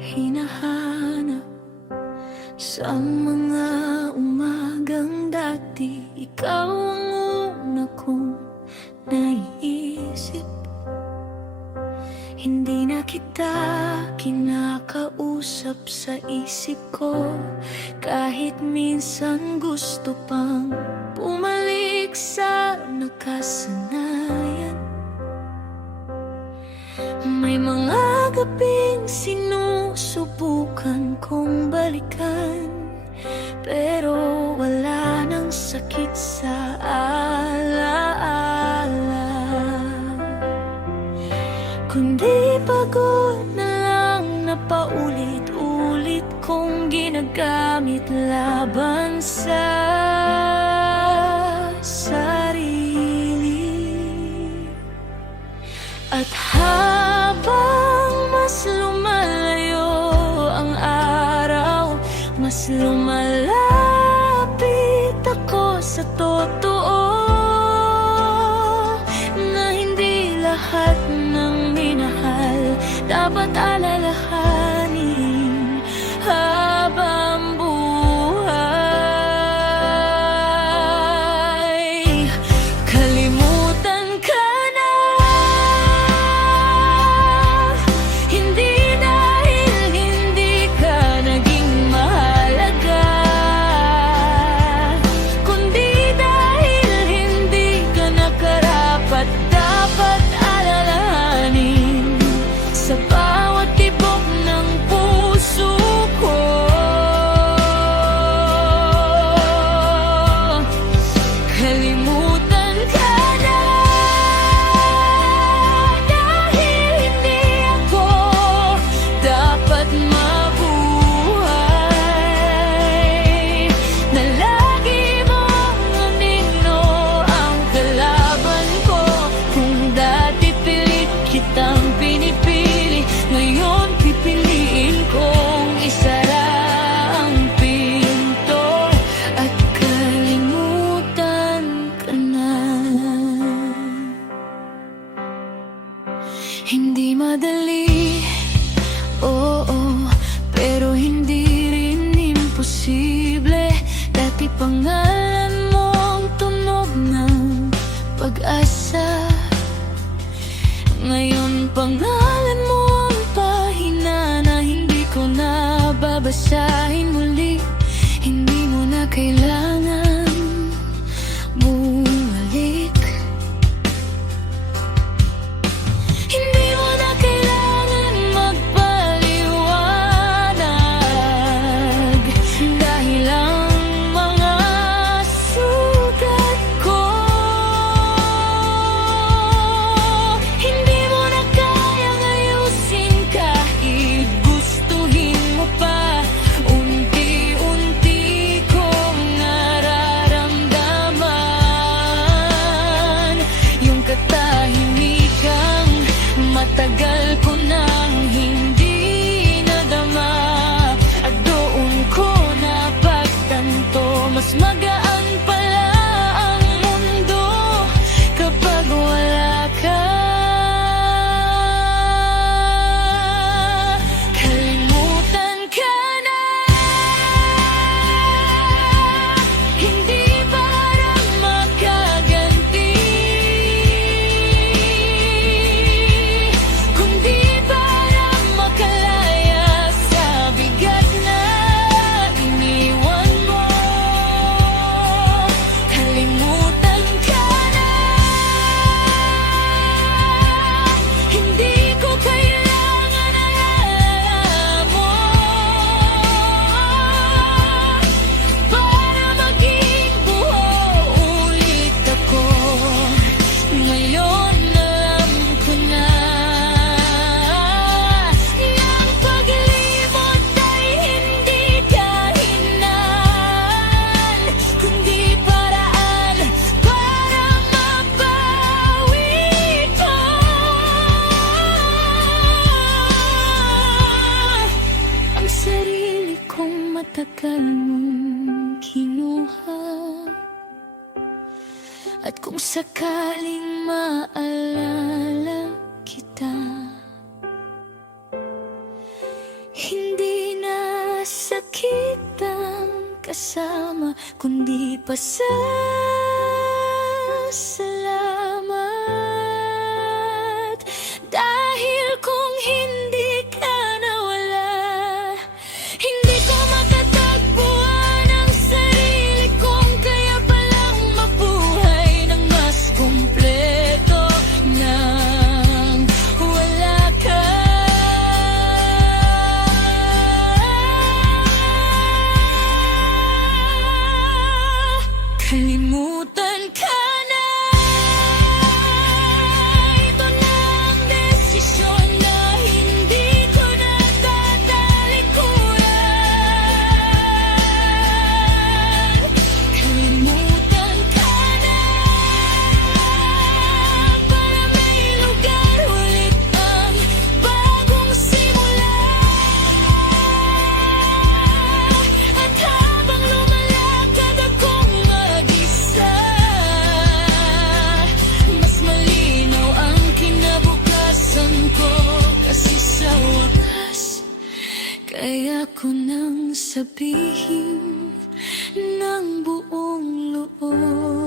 hinahanap sa mga umagang dati. Ikaw ang una kong naiisip. Hindi na kita kinakausap sa isip ko, kahit minsan gusto pang bumalik sa nakasanayan. May mga gabing sinusubukan kong balikan, pero wala nang sakit sa alaala, kundi pagod na lang na paulit-ulit kong ginagamit laban sa sarili. At habang mas lumalayo ang araw, mas lumalapit ako sa totoo, na hindi lahat ng minahal dapat alalahanin habang buhay. Kalimutan ka na, hindi dahil hindi ka naging mahalaga, kundi dahil hindi ka nakarapat. Dapat alalahanin sa bawat tibok ng puso ko. Kalimutan ka na, dahil hindi ako dapat mabuhay na lagi mong anino ang kalaban ko. Kung dati pilit kitang pinipili, ngayon pipiliin kong isara ang pinto at kalimutan ka na. Hindi madali, oo, pero hindi rin imposible. Dati pangalan mo ang tunog ng pag-asa, ngayon pangalan mo ang pahina na hindi ko na babasahin muli. Hindi mo na kailangan bumalik, hindi mo na kailangan magpaliwanag, dahil ang mga sugat ko hindi mo na kayang ayusin kahit gustuhin mo pa. Unti-unti kong nararamdaman yung katahimikang matagal ko nang hindi nadama, at doon ko napagtanto mas magaan pala ang mundo kapag wala ka. Kalimutan ka na, hindi para makaganti, kundi para makalaya sa bigat na iniwan mo. Kalimutan ka na, hindi ko kailangan alam mo para maging buo ulit ako. Ngayon alam ko na ang paglimot ay hindi kahinaan, kundi paraan para mabawi ko ang sarili kong matagal mong kinuha. At kung sakaling maalala kita, kasama, kundi pasasalamat. Dahil kung hindi ka nawala, hindi ko matatagpuan ang sarili kong kaya palang mabuhay ng mas kumpleto nang wala ka. Kalimutan ka na. Ito na ang desisyon na hindi ko na tatalikuran. Kalimutan ka na para may lugar ulit ang bagong simula. At habang lumalakad akong mag-isa, mas malinaw ang kinabukasan ko. Kasi sa wakas, kaya ko nang sabihin ng buong loob.